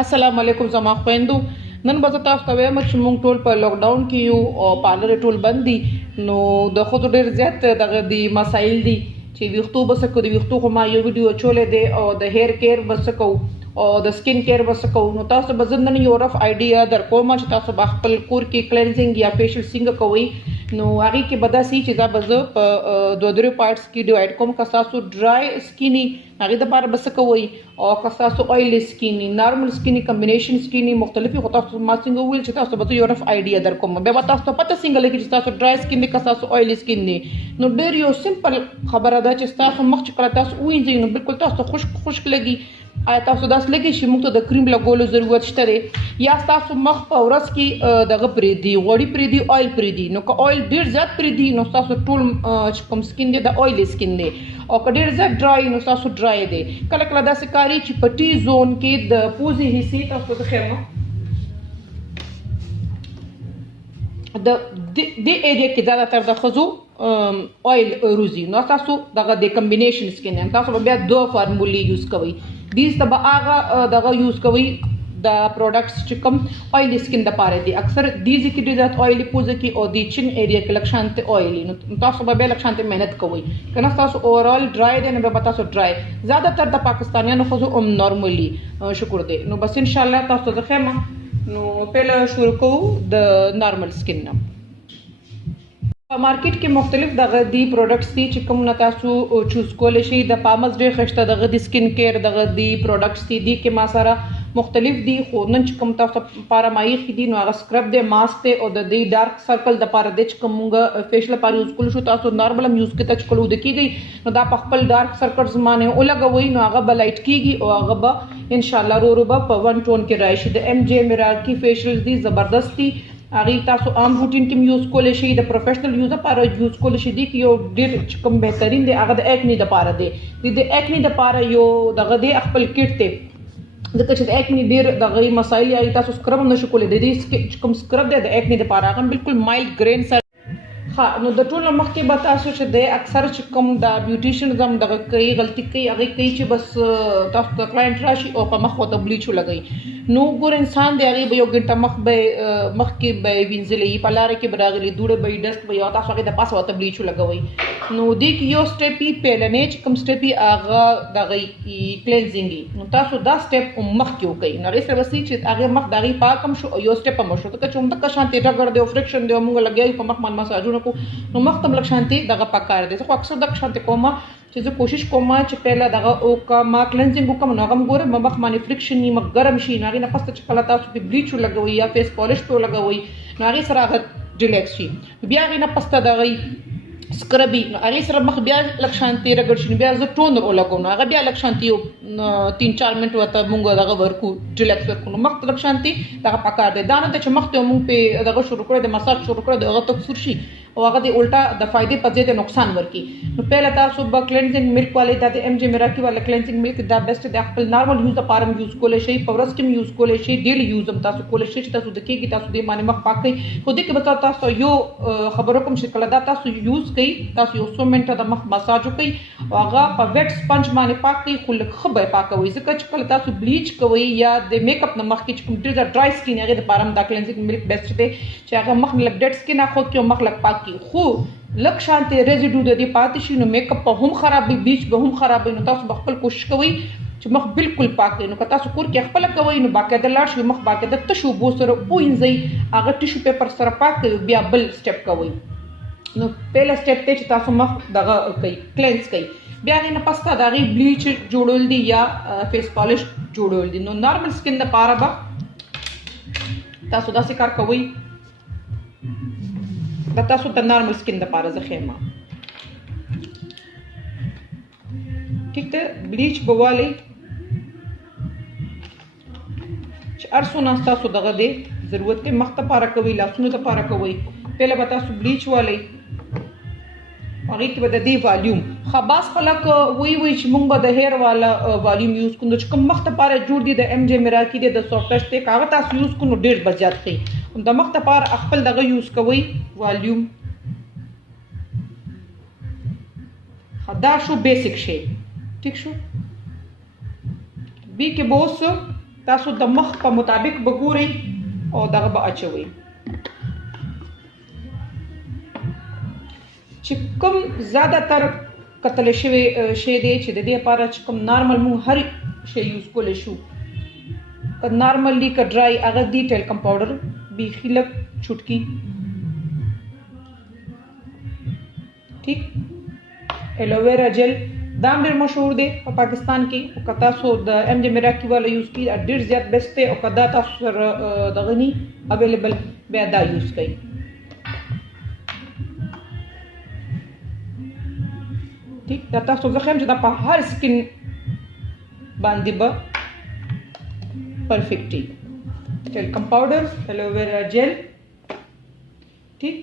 السلام علیکم زما خويندو. نن به تاسو ته وایم چې موږ ټول په لاک ډاون کې یو او پارلر ټول بند دي. نو د ښځو ډېر زیات دغه دي مسایل دي چې ویښتو به څه کوو. د ویښتو خو ما یو ویډیو اچولی دی او د هیر کیر به څه کوو او د سکین کیر به څه کوو. نو تاسو به زه نن یو رف آیډیا در کوم چې تاسو به خپل کور کې کلینزینګ یا فیشل څنګه کوئ. نو هغې کې به داسې چې دا به زه په دوه درې پارټس کې ډیوایډ کوم. که ستاسو ډرای سکیني هغې دپاره به څه کوئ، او که ستاسو اویلی سکیني، نارمل سکیني، کمبینیشن سکیني مختلفې. خو تاسو ما څنګه وویل چې تاسو به زه یو رف آیډیا در کوم. بیا به تاسو ته پته څنګه لګي چې ستاسو ډرای سکین دی که ستاسو اویلی سکین دی. نو ډېر یو سمپل خبره ده چې ستاسو مخ چې کله تاسو ووینځئ نو بالکل تاسو ته خشک خشک لګي. آیا تاسو داسې لګي چې موږ ته د کریم لګولو ضرورت شته دی، یا ستاسو مخ په ورځ کې دغه پرېږدي، غوړي پرېږدي، اویل پرېږدي. نو که اویل ډېر زیات پرېږدي نو ستاسو ټول چې کوم سکین دی د اویلی سکین دی، او که ډېر زیات ډرای نو ستاسو ډرای دی. کله کله داسې کاري چې په ټي زون کې د پوزې حصې تاسو ته ښیم د دې ایریا کې زیاتره د ښځو اویل روزي. نو تاسو دغه د کمبینیشن سکین تاسو به بیا دوه فارمولې یوز کوئ. دیز ته به هغه دغه یوز کوئ د پروډکټس چې کوم اویلی سکین دپاره دي. اکثر دیزې کې ډېر زیات اویلی پوزه کې او د چین ایریا کې لږ شانتې اویلی. نو تاسو به بیا لږ شانتې محنت کوئ. که نه ستاسو اوورال ډرای دی نو بیا به تاسو ډرای. زیاتره د پاکستانیانو ښځو هم نارملي شکر دی. نو بس انشاءالله تاسو ته زه ښیم. نو پهله شروع کوو د نارمل سکین نه. په مارکیټ کې مختلف دغه دی پروډکټس دي چې کوم نه تاسو چوز کولی شئ. د پامز ډېر ښه شته دغه د سکین کیر دغه دی پروډکټس دي. دي کې ما سره مختلف دي، خو نن چې کوم تاسو لپاره ما ایښي دي نو هغه سکرب دی، ماسک دی، او د دې ډارک سرکل دپاره دی چې کوم موږ فیشل لپاره یوز کولی شو. تاسو نارمل هم یوز کړئ چې کله اوده کېږئ نو دا په خپل ډارک سرکلز باندې ولګوئ نو هغه به لایټ کېږي او هغه به انشاءالله ورو ورو به په ون ټون کې راشي. د ایم جے میراکی فیشلز دي، زبردست دي. هغې تاسو عام روټین کې هم یوز کولی شئ، د پروفیشنل یوز لپاره یوز کولی شئ. دي کې یو ډېر چې کوم بهترین دی هغه د ایکني دپاره دی. د ایکني دپاره یو دغه دی خپل کټ دی، ځکه چې د ایکني ډېر دغه مسایل یا تاسو سکرب هم نشو کولی. د دې چې کوم سکرب دی د ایکني دپاره هغه بالکل مایلډ ګرین سره. نو د ټولو مخکې به تاسو چې دی اکثر چې کوم د بیوټیشنز هم دغه کوي غلطي کوي، هغې کوي چې بس تاسو ته کلاینټ راشي او په مخ ورته بلیچ ولګوي. نو ګوره انسان دی هغې به یو ګنټه مخکې به یې وینځلی، په لاره کې به راغلي دوړې به یې ډسټ به یې او تاسو هغې د پاسه ورته بلیچ ولګوئ. نو دې کې یو سټیپ یي پیلنی چې کوم سټیپ یي هغه دغه کلینزینګ یي. نو تاسو دا سټیپ مخکې وکئ. نو هغې سره به څه چې هغې مخ د هغې پاک هم شو او یو سټیپ هم وشو. ځکه چې همدغه شانتې ډګر دی او فرکشن دی او موږ لګیا یو په مخ باندې مساجونه نو مخ ته لږ شانتې دغه پکار دی. زه خو اکثر دغه شانتې کوم چې زه کوشش کوم چې پهله دغه وکړم ما کلینزینګ وکړم نو هغه م ګوره مخ باندې فرکشن وي، مخ ګرم شي. نو هغې نه پس ته چې کله تاسو پرې بلیچ ولګوئ یا فیس پالش پرې ولګوئ نو هغې سره هغه ریلیکس شي. بیا هغې نه پس ته دغه سکربي نو هغې سره مخ بیا لږ شانتې رګړ شي. نو بیا زه ټونر ولګوم نو هغه بیا لږ شانتې یو 3-4 منټ ورته مونږ دغه ورکو ریلیکس ورکو. نو مخ ته لږ شانتې دغه پکار دی. دا نه ده چې مخ ته مونږ پرې دغه شروع کړی د مساج شروع کړی د هغه تک سور شي او هغه د الټا د فایدې په ځای د نقصان ورکړي. نو پهله تاسو به کلینزینګ ملک والی دا د ایم جے میراکی والا کلینزینګ ملک دا بیسټ دی. خپل نارمل یوز لپاره هم یوز کولی شئ، په ورځ کې هم یوز کولی شئ، ډیلی یوز هم تاسو کولی شئ چې تاسو د کېږي تاسو دې باندې مخ پاک کړئ. خو دې کې به تاسو یو خبر وکړم چې کله دا تاسو یوز کوئ تاسو یو څو منټه د مخ مساج وکړئ او هغه په ویټ سپنج باندې پاک کړئ، خو لږ ښه به یې پاکوئ. ځکه چې کله تاسو بلیچ کوئ یا د میک اپ نه مخکې چې کوم ډېر زیات ډرای سکین هغې دپاره هم دا کلینزینګ ملک بیسټ دی چې هغه مخ نه لږ ډیډ سکین اخو کړي او مخ لږ پاک کړي. خو لږ شانتې ریزیډو د دې پاتې شي نو میک اپ به هم خرابوي، بلیچ به هم خرابوي. نو تاسو به خپل کوشش کوئ چې مخ بالکل پاک کړئ. نو که تاسو کور کې خپله کوئ نو باقاعده لاړ شئ مخ باقاعده تشو اوبو سره ووینځئ، هغه ټیشو پیپر سره پاک کوئ، بیا بل سټیپ کوئ. نو پهله سټیپ دی چې تاسو مخ دغه کوئ کلینز کوئ. بیا هغې نه پس ته د هغې بلیچ جوړول دي یا فیس پالش جوړول دي. نو نارمل سکین دپاره به تاسو داسې کار کوئ. دا تاسو د نارمل سکین دپاره زه ښیم ټیک ده. بلیچ به والئ چې هر څونه ستاسو دغه دی ضرورت دی. مخ دپاره کوئ، لاسونو دپاره کوئ. پهله به تاسو بلیچ والئ، هغې کې به د دې والیوم بعض خلک وایي چې موږ به د هیر والا والیوم یوز کړو. چې کوم مخ دپاره جوړ دي د ایم جے میراکی دی د سافټش دی، که هغه تاسو یوز کړو نو ډېر به زیات ښه. د مخ دپاره خپل دغه یوز کوئ والیوم. دا شو بیسک شی، ٹھیک شو. بی کې به اوس تاسو د مخ په مطابق به ګورئ او دغه به اچوئ. چې کوم زیاده تر کتل شوی شی دی چې د دې لپاره چې کوم نارمل موږ هر شی یوز کولی شو، که نارملی که ډرای هغه دی ټیلکم پاوډر بیخي لږ چټکي. ټیک الوویرا جل دا هم ډېر مشهور دی په پاکستان کې، او که تاسو د ایم جی میراکي والا یوز کړي ډېر زیات بیسټ دی، او که دا تاسو سره دغه ني اویلیبل بیا دا یوز کړئ. ٹھیک دا تاسو زه ښیم چې دا په هر سکین باندې به پرفیکټ وي. ټیلکم پاوډر، الوویرا جل، ټیک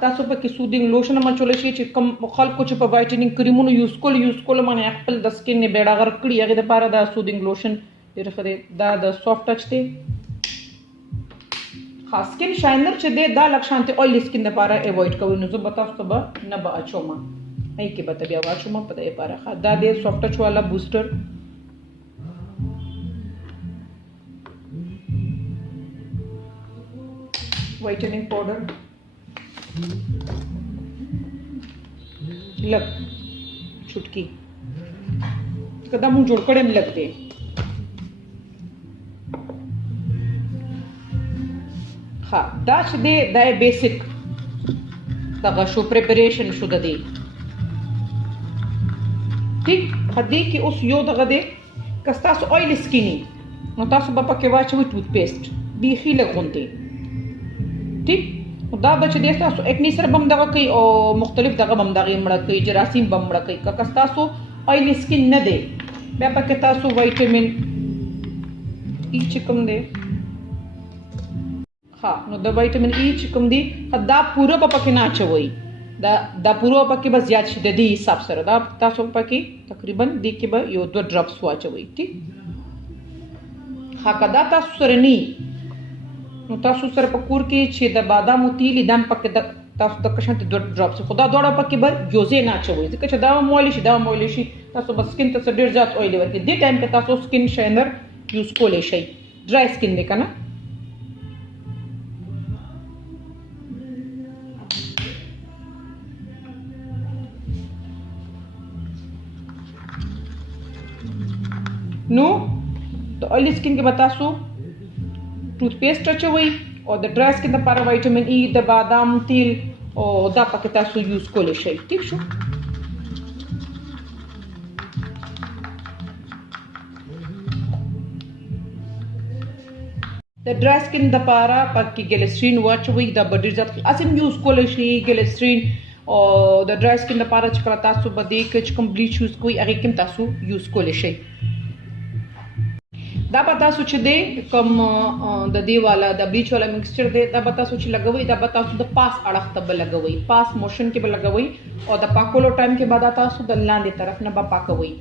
تاسو پکې سودینګ لوشن هم اچولی شي چې کوم خلکو چې په وایټنینګ کریمونو یوز کولو باندې خپل د سکین نه بیړه غر کړي، هغې دپاره دا سودینګ لوشن ډېر ښه دی. دا د سافټ ټچ دی. ښه سکین شاینر چې دی دا لږ شانتې اویلي سکین دپاره ایوایډ کوئ، نو زه به تاسو ته به نه به اچوم، هغې کې به ته بیا واچوم په دې لپاره. ښه دا دی سافټ ټچ والا بوسټر. وایټنینګ پاوډر لږ چټکي، که دا مونږ جوړ کړی هم لږ دی. ښه دا چې دی دا یې بیسک دغه شو پریپریشن شو د دې. ټیک ښه دې کې اوس یو دغه دی، که ستاسو اویل سکیني نو تاسو به پکې واچوئ ټوت پیسټ بیخي لږ غوندې. ټیک دا به چې دی ستاسو اکني سره به هم دغه کوي، او مختلف دغه به هم دغې مړه کوي، جراثیم به هم مړه کوي. که ستاسو اویل سکین نه دی بیا پکې تاسو وایټامین ای چې کوم دی، ها نو د وایټامین ای چې کوم دی دا پوره به پکې نه اچوئ، دا پوره پکې به زیات شي د دې حساب سره. دا تاسو پکې تقریبا دې کې به یو 2 ډراپس واچوئ. ټیک ها که دا تاسو سره نه نو تاسو سره په کور کې چې د بادامو تیل دا هم پکې تاسو د کشانتې 2 ډراپس، خو دا دواړه پکې به یوځای نه اچوئ، ځکه چې دا هم مویلی شي دا هم مویلی شي، تاسو به سکین ته ډېر زیات اویلی ورکړي. دې ټایم کې تاسو سکین شاینر یوز کولی شئ. ډرای سکین دی که نه. نو د اویلی سکین کې به تاسو ټوت پیسټ اچوئ، او د ډرای سکین لپاره وایټامین ای، د بادام تیل، او دا پکې تاسو یوز کولی شئ. ټیک شو. د ډرای سکین لپاره پکې ګلیسرین واچوئ، دا به ډېر زیات هسې هم یوز کولی شئ ګلیسرین. او د ډرای سکین لپاره چې کله تاسو به دې کې چې کوم بلیچ یوز کوئ هغې کې هم تاسو یوز کولی شئ. دا به تاسو چې دی کوم د دې والا د بلیچ والا مکسچر دی دا به تاسو چې لګوئ دا به تاسو د پاس اړخ ته به لګوئ، پاس موشن کې به لګوئ، او د پاکولو ټایم کې به دا تاسو د لاندې طرف نه به پاکوئ.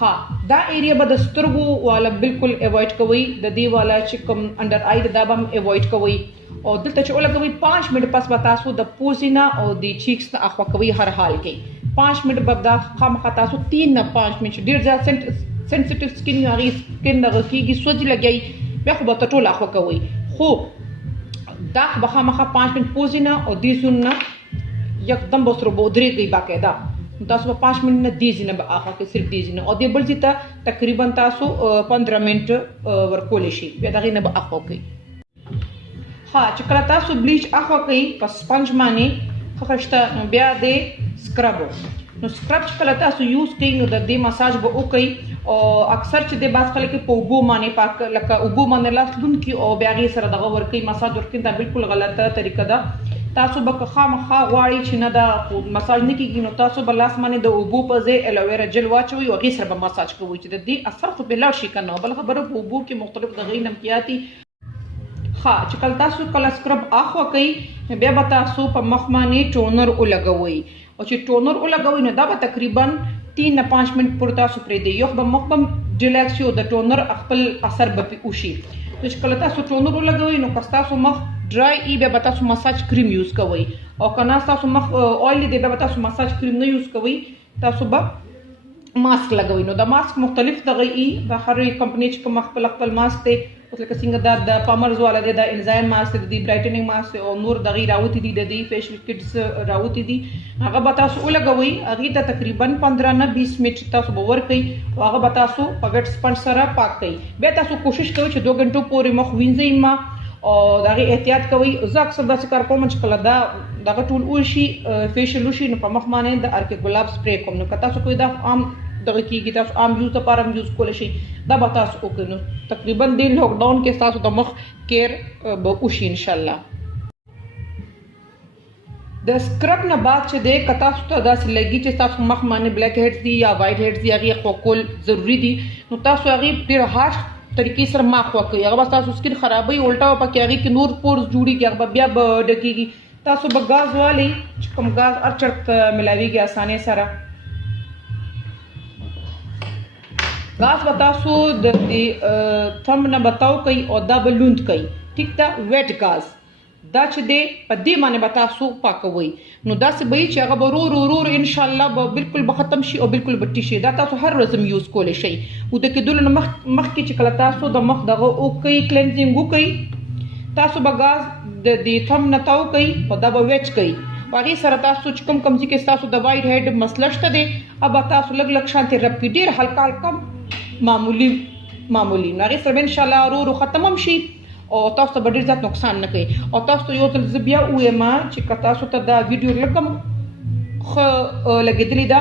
ها دا ایریا به د سترګو والا بالکل ایوایډ کوئ، د دې والا چې کوم انډر آی دا به هم ایوایډ کوئ، او دلته چې ولګوئ 5 منټ پس به تاسو د پوزې نه او د چیکس نه اخوا کوئ هر حال کې. 5 منټ به دا خامخا تاسو 3 نه 5 منټ ډېر زیات سنسیټیو سکین یا هغې سکین دغه کېږي سوځي لګیایي بیا خو به ته ټول اخوا کوئ، خو دا به خامخا 5 منټ پوزې نه او دې زون نه یکدم به سره به ودرېږئ باقاعده. تاسو به 5 منټ نه دې ځای نه به اخوا کوئ، صرف دې ځای نه، او دې بل ځای ته تقریبا تاسو 15 منټ ورکولی شي، بیا د هغې نه به اخوا کوئ. ها چې کله تاسو بلیچ اخوا کوئ په سپنج باندې ښه شته، نو بیا د سکرب، نو سکرب چې کله تاسو یوز کوئ نو د دې مساج به وکئ، او اکثر چې د بعض خلک په اوبو باندې پاک لکه اوبو باندې لاس لونکي او بیا هغې سره دغه ورکوي مساج ورکوي، دا بالکل غلطه طریقه ده. تاسو به که خامخا غواړئ چې نه دا مساج نه کېږي نو تاسو به لاس باندې د اوبو په ځای الوویرا جل واچوئ او هغې سره به مساج کوئ چې د دې اثر خو پرې لاړ شي که نه. بل خبره په اوبو کې مختلف د هغې نمکیاتي. ښه چې کله تاسو کله سکرب اخوا کوئ بیا به تاسو په مخ باندې ټونر ولګوئ، او چې ټونر ولګوئ نو دا به تقریبا 3 نه 5 منټ پورې تاسو پرېږدئ، یو به مخ به ریلیکس شي او د ټونر خپل اثر به پرې وشي. نو چې کله تاسو ټونر ولګوئ نو که ستاسو مخ ډرای ای بیا به تاسو مساج کریم یوز کوئ، او که نه ستاسو مخ اویلی دی بیا به تاسو مساج کریم نه یوز کوئ، تاسو به ماسک لګوي. نو د ماسک مختلف دغه ای د هر کمپنی چې کوم خپل ماسک دی اوس لکه څنګه د پامرز والا دی د انزایم ماسک دی برایټنینګ ماسک او نور دغه راوتی دي د دې فیشل کټس راوتی دي هغه به تاسو ولګوي. هغه ته تقریبا 15 نه 20 منټ تاسو به ورکوي او هغه به تاسو په ویټ سپنج سره پاک کوي. بیا تاسو کوشش کوئ چې 2 غنټو پورې مخ وینځئ ما او دغه احتیاط کوئ. زه اکثر داسې کار کوم چې کله دغه ټول وشي فیشل وشي نو په مخ باندې د ارکې ګلاب سپری کوم. نو که تاسو کوئی دا عام دغه کېږي تاسو عام یوز لپاره هم یوز کولی شئ دا به تاسو وکړئ. نو تقریبا دې لاک ډاون کې تاسو د مخ کیر به وشي انشاءالله. د سکرب نه بعد چې دی که تاسو ته داسې لګي چې تاسو مخ باندې بلیک هیډز دي یا وایټ هیډز دي هغې خوکول ضروري دي نو تاسو هغې ډېر هارش طریقې سره ماخ وکړئ. هغه به ستاسو سکین خرابوي الټا به پکې هغې کې نور پورز جوړېږي هغه به بیا به ډکېږي. تاسو به ګاز والئ چې کوم ګاز هر چرک ته ملاویږي اسانۍ سره. ګاز به تاسو د دې تھم نه به تاو کوئ او دا به لوند کوئ. ټیک ده ویټ ګاز دا چې دی په دې باندې به تاسو پاکوئ. نو داسې به وي چې هغه به ورو انشاءالله به بالکل به ختم شي او بالکل به ټي شي. دا تاسو هر ورځ هم یوز کولی شئ. وده کېدلو نه مخکې چې کله تاسو د مخ دغه وکوئ کلینزینګ وکوئ تاسو به ګاز د دې تھم نه تاو کوئ او دا به ویچ کوئ. په هغې سره تاسو چې کوم ځای کې ستاسو د وایټ هیډ مسله شته دی هغه به تاسو لږ شانتې رب کړي ډېر هلکا هلکا معمولي نو هغې سره به انشاءالله ورو ختم هم شي او تاسو ته به ډېر زیات نقصان نه کوي. او تاسو ته یو ځل زه بیا ووایم چې که تاسو ته دا ویډیو لږ هم ښه لګېدلې ده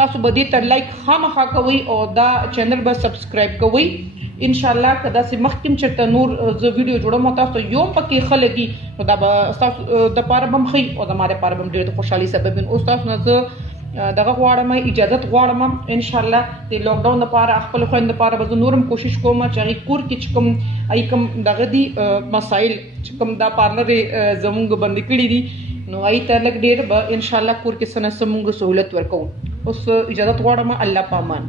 تاسو به دې ته لایک خامخا کوئ او دا چینل به سبسکرایب کوئ انشاءالله. که داسې مخکې هم چېرته نور زه ویډیو جوړوم او تاسو ته یو هم پکې ښه لګي نو دا به ستاسو دپاره به هم ښه او زما دپاره به هم ډېر د خوشحالۍ سبب وي. اوس تاسو نه زه دغه غواړم اجازت غواړم انشاءالله د لاکډاون دپاره خپل خویندو دپاره به زه نور هم کوشش کوم چې هغې کور کې چې کوم دغه دي مسایل چې کوم دا پارلر یې زمونږ بندي کړي دي نو هغې ته لږ ډېر به انشاءالله کور کې څه نه څه مونږ سهولت ورکوو. اوس اجازت غواړم الله په امان.